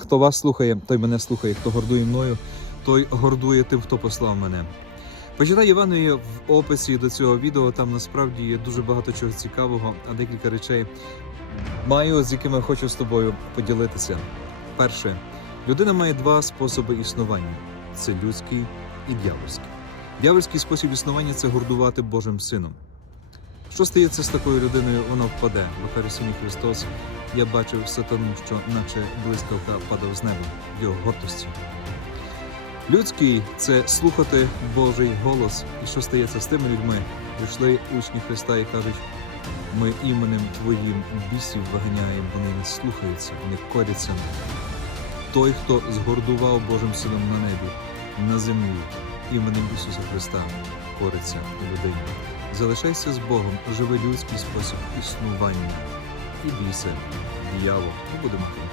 Хто вас слухає, той мене слухає. Хто гордує мною, той гордує тим, хто послав мене. Почитай Євангеліє в описі до цього відео. Там насправді є дуже багато чого цікавого, а декілька речей маю, з якими хочу з тобою поділитися. Перше, людина має два способи існування: це людський і дьявольський. Дьявольський спосіб існування це гордувати Божим сином. Що стається з такою людиною, вона впаде. В Фарисині Христос я бачив сатану, що наче блискавка падав з неба його гордості. Людський це слухати Божий голос. І що стається з тими людьми? Прийшли учні Христа і кажуть: ми іменем Твоїм бісів виганяємо, вони не слухаються, вони коряться. Той, хто згордував Божим сином на небі, на землі, іменем Ісуса Христа, кориться людині. Залишайся з Богом, живи людський спосіб існування і біси, диявол, і будемо тобою